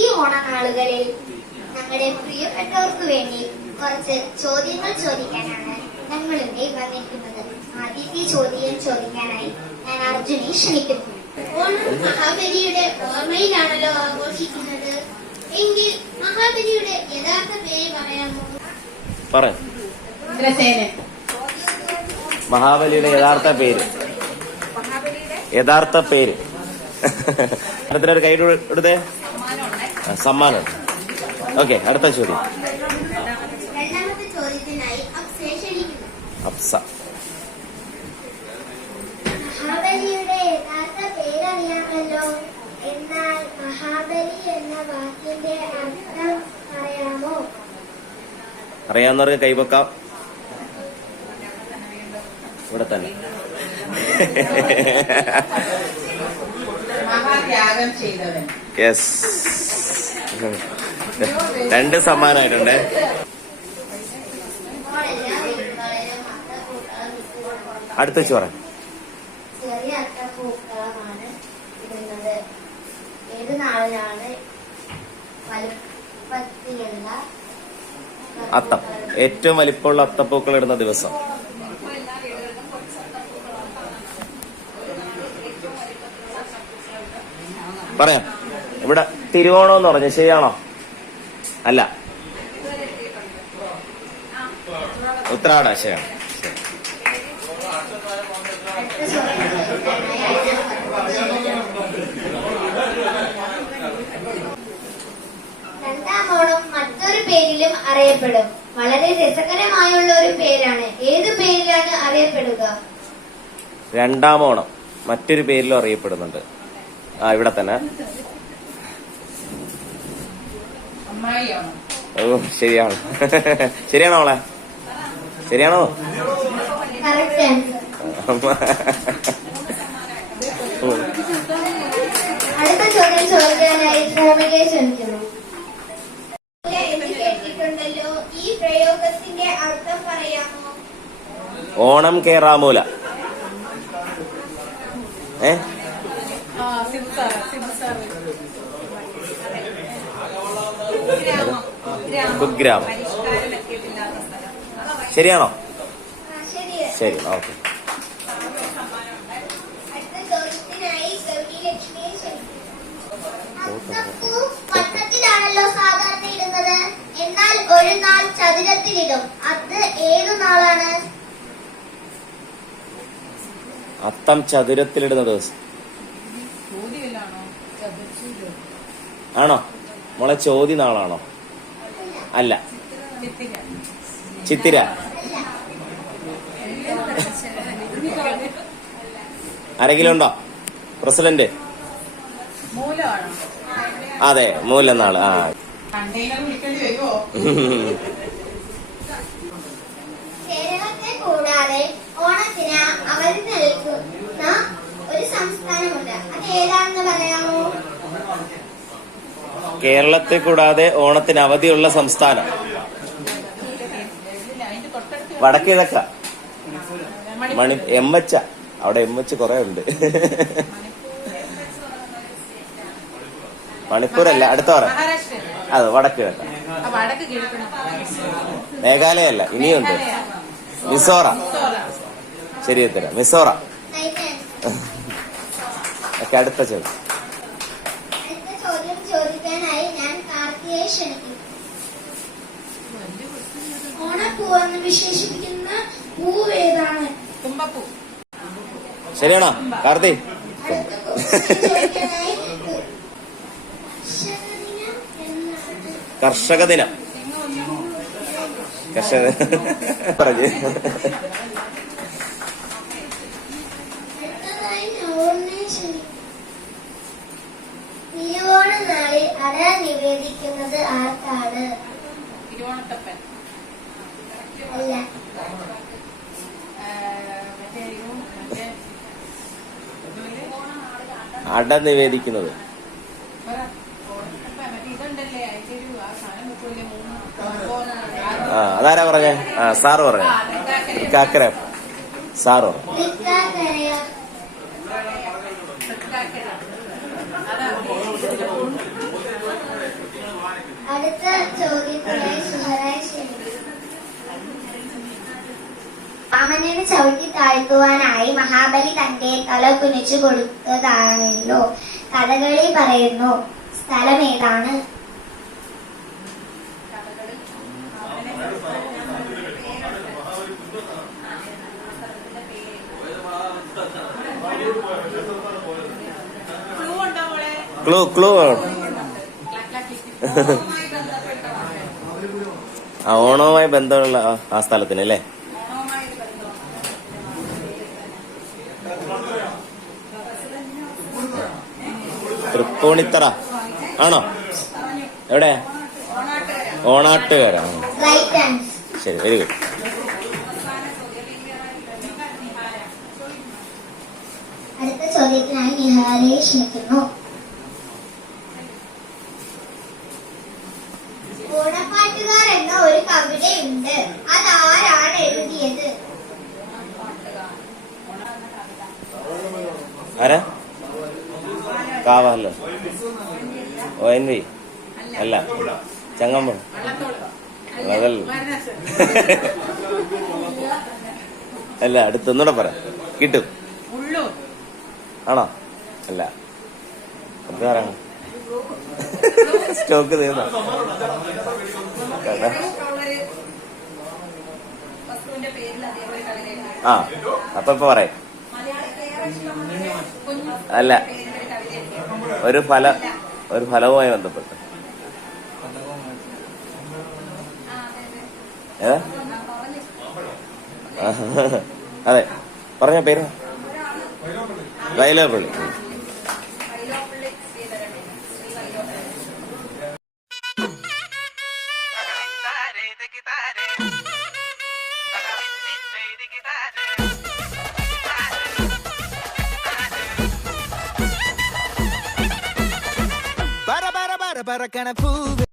ഈ ഓണനാളുകളിൽ ഞങ്ങളുടെ പ്രിയപ്പെട്ടവർക്ക് വേണ്ടി കുറച്ച് ചോദ്യങ്ങൾ ചോദിക്കാനാണ് ഞങ്ങളിവിടെ വന്നിരിക്കുന്നത്. ആദ്യത്തെ ചോദ്യം ചോദിക്കാനായി ഞാൻ അർജുനെ ക്ഷണിക്കുന്നു. ഓണം മഹാബലിയുടെ ഓർമ്മയിലാണല്ലോ ആഘോഷിക്കുന്നത്. എങ്കിൽ മഹാബലിയുടെ യഥാർത്ഥ പേര് പറയാമോ? മഹാബലിയുടെ യഥാർത്ഥ പേര് അടുത്തൊരു കൈ എടുത്തേ. സമ്മാനം. ഓക്കെ, അടുത്ത ചോദ്യം. രണ്ടാമത്തെ ചോദ്യത്തിനായി അപ്സ. മഹാബലിയുടെ യഥാർത്ഥ പേരറിയാമല്ലോ, എന്നാൽ മഹാബലി എന്ന വാക്കിന്റെ അർത്ഥം പറയാമോ? അറിയാവുന്നവർക്ക് കൈവക്കാം. ഇവിടെ തന്നെ. യെസ്, 2 സമ്മാനമായിട്ടുണ്ട്. അടുത്ത ചോറ. ചെറിയ അത്തപ്പൂക്കളമാണ് ഇടുന്നത്. ഏത് നാളിലാണ് വലുപ്പത്തിലുള്ള അത്തം? ഏറ്റവും വലിപ്പമുള്ള അത്തപ്പൂക്കൾ ഇടുന്ന ദിവസം. പറയാം. ഇവിടെ തിരുവോണം എന്ന് പറഞ്ഞു, ശരിയാണോ? അല്ല, ഉത്രാട. ശരിയാണ്. രണ്ടാം ഓണം മറ്റൊരു പേരിലും അറിയപ്പെടും. വളരെ രസകരമായുള്ള ഒരു പേരാണ്. ഏത് പേരിലാണ് അറിയപ്പെടുക? രണ്ടാം ഓണം മറ്റൊരു പേരിലും അറിയപ്പെടുന്നുണ്ട്. ഇവിടെ തന്നെ. ഓ, ശരിയാണ്. ശരിയാണോ മോളെ? ശരിയാണോ? അടുത്ത ചോദ്യം ചോദിക്കാനായി ഭൂമികയെ ക്ഷണിക്കുന്നു. കേട്ടിട്ടുണ്ടല്ലോ, ഈ പ്രയോഗത്തിന്റെ അർത്ഥം പറയാമോ? ഓണം കേറാമൂല. കുഗ്രാമം. ശരിയാണോ? ശരി, ഓക്കെ. വട്ടത്തിലാണല്ലോ സാധാരണ ഇടുന്നത്, എന്നാൽ ഒരു നാൾ ചതുരത്തിലിടും. അത് ഏതു നാളാണ്? അത്തം ചതുരത്തിലിടുന്ന ദിവസം ആണോ മോളെ? ചോദ്യ നാളാണോ? അല്ല, ചിത്തിര. ആരെങ്കിലും ഉണ്ടോ? പ്രസിഡന്റ്? അതെ, മൂലനാള്. കേരളത്തെ കൂടാതെ ഓണത്തിന് അവധി നൽകുന്ന ഒരു സംസ്ഥാനമുണ്ട്. അത് ഏതാണെന്ന് പറയാമോ? കേരളത്തെ കൂടാതെ ഓണത്തിന് അവധിയുള്ള സംസ്ഥാനം വടക്കേ കിഴക്ക. എമ്മച്ച. അവിടെ എമ്മച്ച് കുറെ ഉണ്ട്. മണിപ്പൂരല്ല, അടുത്ത പറ. അത് വടക്ക് കിഴക്ക. മേഘാലയ അല്ല, ഇനിയുണ്ട്. മിസോറ. ശരി ഉത്തരം, മിസോറ. ഒക്കെ അടുത്ത ചോദ്യം. ചോദിക്കാനായി ഞാൻ കാർത്തികയെ ക്ഷണിക്കുന്നു. ഓണപ്പൂവെന്ന് വിശേഷിപ്പിക്കുന്ന പൂവ് ഏതാണ്? കുമ്പപ്പൂ. ശരിയാണോ കാർത്തി? കർഷക ദിനം. കർഷക പറഞ്ഞു. തിരുവോണ നാളിൽ അട നിവേദിക്കുന്നത് ആർക്കാണ്? തിരുവോണത്തപ്പൻ. അല്ല. അട നിവേദിക്കുന്നത് അതാരാ പറഞ്ഞേ? സാറ് പറഞ്ഞേ. കാക്കര സാറോ? അടുത്ത ചോദ്യത്തിനായി സുഹറായി ക്ഷണിക്കുന്നു. വാമനനെ ചവിട്ടി താഴ്ത്തുവാനായി മഹാബലി തന്റെ തല കുനിച്ചു കൊടുത്തതായല്ലോ കഥകളി പറയുന്നു. സ്ഥലം ഏതാണ്? ക്ലൂ ഉണ്ടോ മോളെ? ക്ലൂ ഓണവുമായി ബന്ധപ്പെട്ട വാക്ക്. ആ ഓണവുമായി ബന്ധമുള്ള ആ സ്ഥലത്തിന് അല്ലേ? ഓണവുമായി ബന്ധം. തൃപ്പൂണിത്തറ ആണോ? എവിടെ? ഓണാട്ടുകര. Right answer. ശരി, വെരി ഗുഡ്. അടുത്ത ചോദ്യത്തിനായി നിഹാരയെ ക്ഷണിക്കുന്നു. ഓണപ്പാട്ടുകാർ എന്ന ഒരു കവിതയുണ്ട്. അതാരാണ് എഴുതിയത്? ആരാ? കാവല്ലോ. ONV അല്ല, ചങ്ങമ്പം. അതല്ല അല്ല, അടുത്തൊന്നൂടെ പറ, കിട്ടും. ഉള്ളൂർ. ആണോ? അല്ല, എന്താറാണ്? സ്റ്റോക്ക് തീർന്നോ? വസ്തുവിന്റെ പേരിൽ അതേപോലെ കവിതയുണ്ട്. ആ, അപ്പൊ പറയാം. അല്ല, ഒരു ഫലവുമായി ബന്ധപ്പെട്ട്. ഏതാ? അതെ, പറഞ്ഞ പേര് വൈലോപ്പള്ളി. പറക്കണ പൂവ്